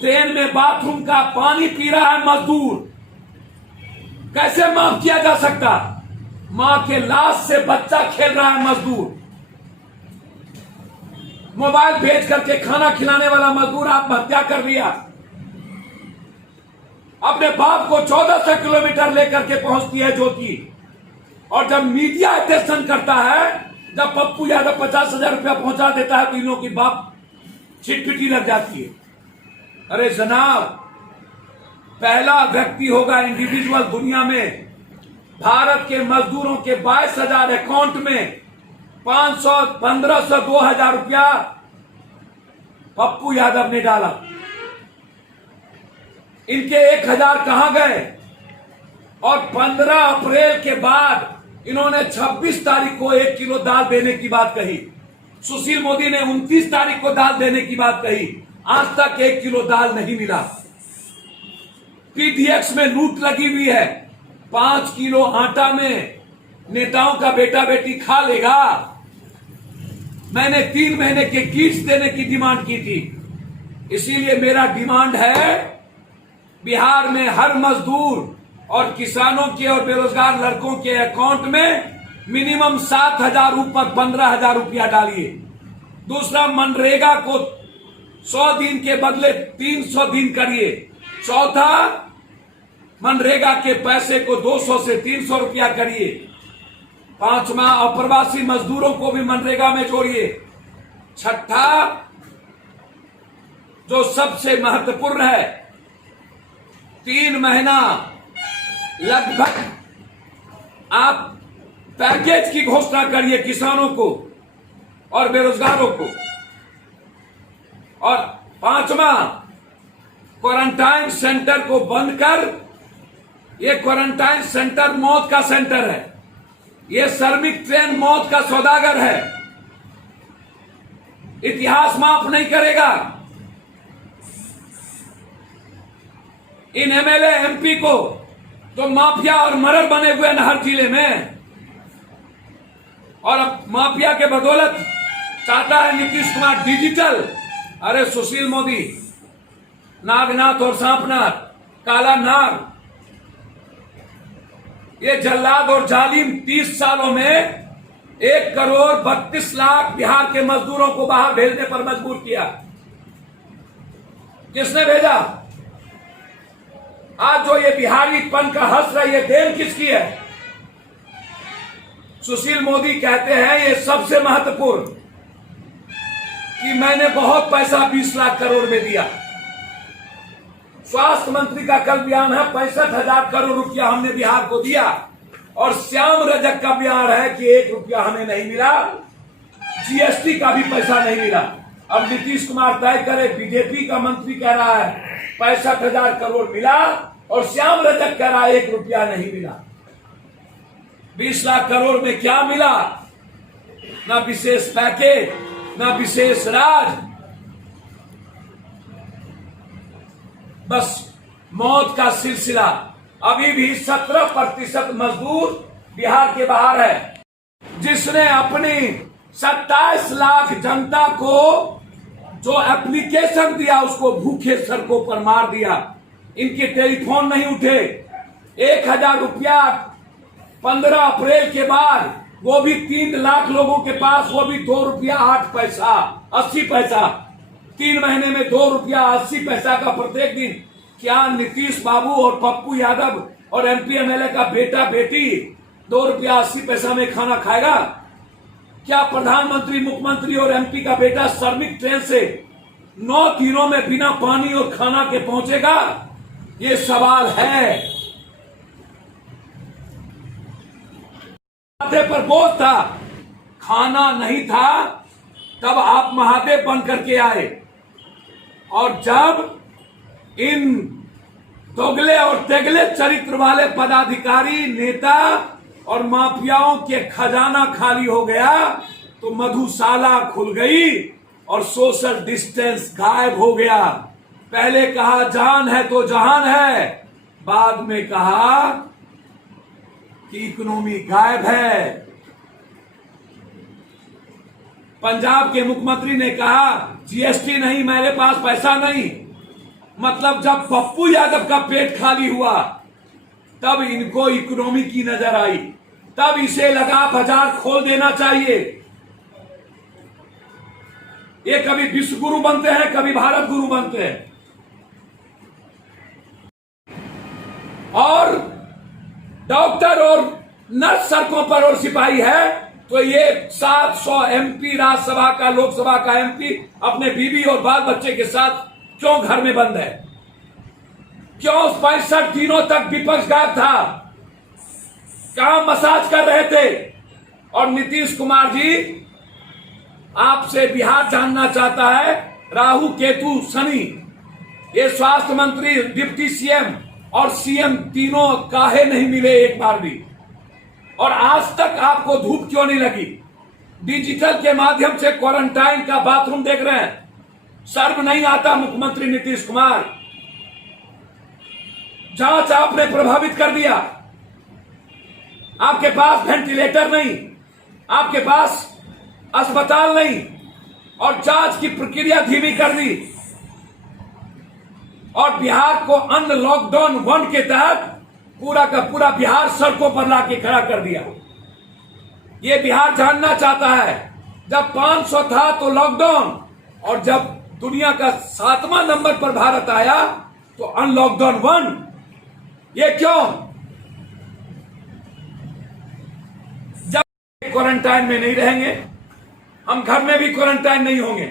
Train में bathroom का पानी पी रहा है मजदूर, कैसे माफ किया जा सकता? मां के लाश से बच्चा खेल रहा है मजदूर, मोबाइल भेज करके खाना खिलाने वाला मजदूर आत्महत्या कर लिया। अपने बाप को 1400 किलोमीटर लेकर के पहुंचती है ज्योति, और जब मीडिया अटेंशन करता है, जब पप्पू यादव 50,000 रुपया पहुंचा देता है, तो इन लोगों की बाप छिटपिटी लग जाती है। अरे जनाब, पहला व्यक्ति होगा इंडिविजुअल दुनिया में, भारत के मजदूरों के 22,000 अकाउंट में 500, 1500, 2000 रुपया पप्पू यादव ने डाला। इनके 1000 कहां गए? और 15 अप्रैल के बाद इन्होंने 26 तारीख को 1 किलो दाल देने की बात कही। सुशील मोदी ने 29 तारीख को दाल देने की बात कही। आज तक 1 किलो दाल नहीं मिला। पीडीएक्स में लूट लगी हुई है। 5 किलो आटा में नेताओं का बेटा बेटी खा लेगा। मैंने 3 महीने के किट्स देने की डिमांड की थी। इसीलिए मेरा डिमांड है, बिहार में हर मजदूर और किसानों के और बेरोजगार लड़कों के अकाउंट में मिनिमम 7,000 ऊपर 15,000 रुपया डालिए। दूसरा, मनरेगा को 100 दिन के बदले 300 दिन करिए। चौथा, मनरेगा के पैसे को 200 से 300 रुपया करिए। पांचवा, अप्रवासी मजदूरों को भी मनरेगा में जोड़िए। छठा, जो सबसे महत्वपूर्ण है, 3 महीना लगभग आप पैकेज की घोषणा करिए किसानों को और बेरोजगारों को। और पांचवा, क्वारंटाइन सेंटर को बंद कर, ये क्वारंटाइन सेंटर मौत का सेंटर है। ये श्रमिक ट्रेन मौत का सौदागर है। इतिहास माफ नहीं करेगा। इन एमएलए एमपी को तो माफिया और मरर बने हुए हैं हर जिले में, और अब माफिया के बदौलत चाहता है नीतीश कुमार डिजिटल। अरे सुशील मोदी, नागनाथ और सांपनाथ, काला नाग, ये जल्लाद और जालिम 30 सालों में 1 करोड़ 32 लाख बिहार के मजदूरों को बाहर भेजने पर मजबूर किया। किसने भेजा? आज जो ये बिहारीपन का हंस रहा है, ये देन किसकी है? सुशील मोदी कहते हैं ये सबसे महत्वपूर्ण, कि मैंने बहुत पैसा 20 लाख करोड़ में दिया। स्वास्थ्य मंत्री का कल बयान है 65,000 करोड़ रुपया हमने बिहार को दिया, और श्याम रजक का बयान है कि 1 रुपया हमें नहीं मिला, जीएसटी का भी पैसा नहीं मिला। अब नीतीश कुमार तय करे। बीजेपी का मंत्री कह रहा है 65,000 करोड़ मिला, और श्याम रजक कह रहा है 1 रुपया नहीं मिला। 20 लाख करोड़ में क्या मिला? ना विशेष पैकेज, ना विशेष राज, बस मौत का सिलसिला। अभी भी 17% मजदूर बिहार के बाहर है। जिसने अपनी 27 लाख जनता को जो एप्लीकेशन दिया, उसको भूखे सड़कों पर मार दिया। इनके टेलीफोन नहीं उठे। 1,000 रुपया 15 अप्रैल के बाद, वो भी 3 लाख लोगों के पास, वो भी 2 रुपया 8 पैसा 80 पैसा। 3 महीने में 2 रुपया 80 पैसा का प्रत्येक दिन। क्या नीतीश बाबू और पप्पू यादव और एमपी एमएलए का बेटा बेटी 2 रुपया 80 पैसा में खाना खाएगा? क्या प्रधानमंत्री, मुख्यमंत्री और एमपी का बेटा श्रमिक ट्रेन से 9 दिनों में बिना पानी और खाना के पहुंचेगा? ये सवाल है। माथे पर बोझ था, खाना नहीं था, तब आप महादेव बन करके आए। और जब इन दोगले और तेगले चरित्र वाले पदाधिकारी, नेता और माफियाओं के खजाना खाली हो गया, तो मधुशाला खुल गई और सोशल डिस्टेंस गायब हो गया। पहले कहा जान है तो जहान है, बाद में कहा कि इकोनॉमी गायब है। पंजाब के मुख्यमंत्री ने कहा जीएसटी नहीं, मेरे पास पैसा नहीं। मतलब जब पप्पू यादव का पेट खाली हुआ तब इनको इकोनॉमी की नजर आई, तब इसे लगा बाजार खोल देना चाहिए। ये कभी विश्व गुरु बनते हैं, कभी भारत गुरु बनते हैं। और डॉक्टर और नर्स सड़कों पर और सिपाही है, तो ये 700 एमपी राज्यसभा का, लोकसभा का एमपी अपने बीवी और बाल बच्चे के साथ क्यों घर में बंद है? क्यों 65 दिनों तक विपक्ष गायब था? कहां मसाज कर रहे थे? और नीतीश कुमार जी, आपसे बिहार जानना चाहता है, राहु केतु शनि, ये स्वास्थ्य मंत्री, डिप्टी सीएम और सीएम तीनों काहे नहीं मिले एक बार भी? और आज तक आपको धूप क्यों नहीं लगी? डिजिटल के माध्यम से क्वारंटाइन का बाथरूम देख रहे हैं, शर्म नहीं आता मुख्यमंत्री नीतीश कुमार? जांच आपने प्रभावित कर दिया, आपके पास वेंटिलेटर नहीं, आपके पास अस्पताल नहीं, और जांच की प्रक्रिया धीमी कर दी, और बिहार को अन्य लॉकडाउन 1 के तहत पूरा का पूरा बिहार सड़कों पर लाके खड़ा कर दिया। ये बिहार जानना चाहता है, जब 500 था तो लॉकडाउन, और जब दुनिया का 7वां नंबर पर भारत आया तो अनलॉकडाउन 1। ये क्यों? जब क्वारंटाइन में नहीं रहेंगे, हम घर में भी क्वारंटाइन नहीं होंगे।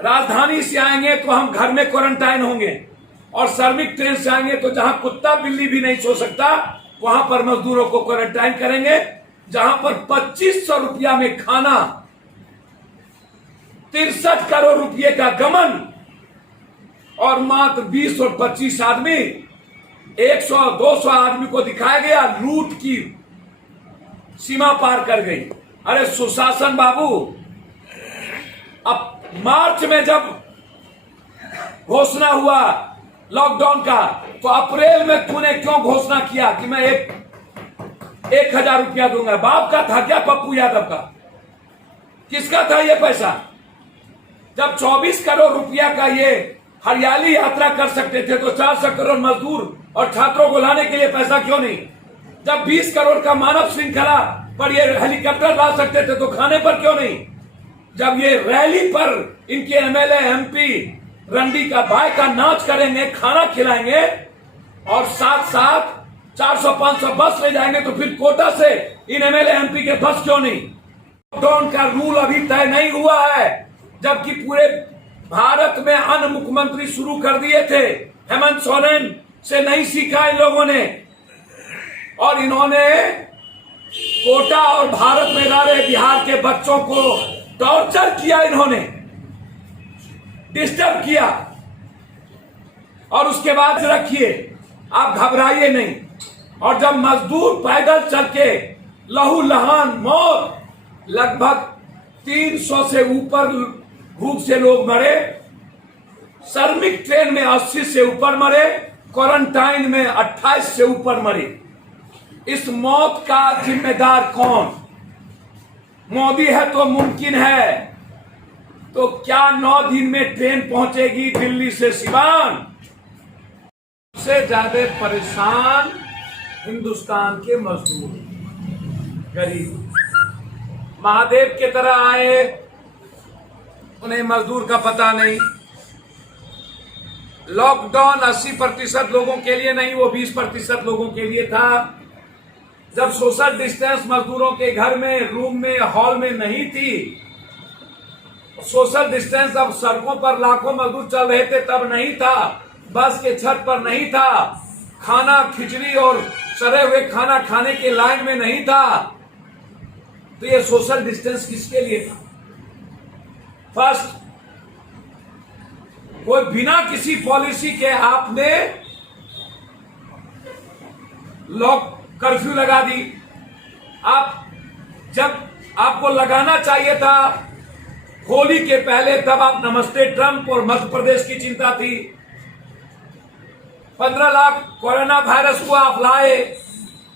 राजधानी से आएंगे तो हम घर में क्वारंटाइन होंगे, और श्रमिक ट्रेन से आएंगे तो जहां कुत्ता बिल्ली भी नहीं सो सकता वहां पर मजदूरों को क्वारंटाइन करेंगे। जहां पर 2500 रुपया में खाना, 63 करोड़ रुपये का गमन, और मात्र 20 और 25 आदमी, 100-200 आदमी को दिखाया गया, लूट की सीमा पार कर गई। अरे सुशासन बाबू, अब मार्च में जब घोषणा हुआ लॉकडाउन का, तो अप्रैल में तूने क्यों घोषणा किया कि मैं 1000 रुपया दूंगा? बाप का था क्या पप्पू यादव का? किसका था ये पैसा? जब 24 करोड़ रुपया का ये हरियाली यात्रा कर सकते थे तो 400 करोड़ मजदूर और छात्रों को लाने के लिए पैसा क्यों नहीं? जब 20 करोड़ का मानव श्रृंखला पर ये हेलीकॉप्टर ला सकते थे तो खाने पर क्यों नहीं? जब ये रैली पर इनके एमएलए एमपी रंडी का भाई का नाच करेंगे, खाना खिलाएंगे, और साथ साथ 400-500 बस ले जाएंगे, तो फिर कोटा से इन एमएलए एमपी के बस क्यों नहीं? लॉकडाउन का रूल अभी तय नहीं हुआ है, जबकि पूरे भारत में अन्य मुख्यमंत्री शुरू कर दिए थे। हेमंत सोरेन से नहीं सीखा इन लोगों ने, और इन्होंने कोटा और भारत में रह रहे बिहार के बच्चों को टॉर्चर किया, इन्होंने डिस्टर्ब किया। और उसके बाद रखिए, आप घबराइए नहीं। और जब मजदूर पैदल चल के लहू लहान मौत, लगभग 300 से ऊपर भूख से लोग मरे, श्रमिक ट्रेन में 80 से ऊपर मरे, क्वारंटाइन में 28 से ऊपर मरे। इस मौत का जिम्मेदार कौन? मोदी है तो मुमकिन है, तो क्या 9 दिन में ट्रेन पहुंचेगी दिल्ली से सिवान? सबसे ज्यादा परेशान हिंदुस्तान के मजदूर, गरीब, महादेव की तरह आए, उन्हें मजदूर का पता नहीं। लॉकडाउन 80% लोगों के लिए नहीं, वो 20% लोगों के लिए था। जब सोशल डिस्टेंस मजदूरों के घर में, रूम में, हॉल में नहीं थी, सोशल डिस्टेंस अब सड़कों पर लाखों मजदूर चल रहे थे तब नहीं था, बस के छत पर नहीं था, खाना खिचड़ी और सड़े हुए खाना खाने के लाइन में नहीं था, तो ये सोशल डिस्टेंस किसके लिए था? फर्स्ट, कोई बिना किसी पॉलिसी के आपने लॉक कर्फ्यू लगा दी। आप जब आपको लगाना चाहिए था होली के पहले, तब आप नमस्ते ट्रंप और मध्य प्रदेश की चिंता थी। 15 लाख कोरोना वायरस को आप लाए,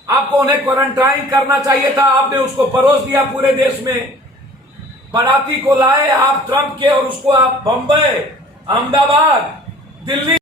आपको उन्हें क्वारंटाइन करना चाहिए था, आपने उसको परोस दिया पूरे देश में। बाराती को लाए आप ट्रंप के, और उसको आप बंबई, अहमदाबाद दिल्ली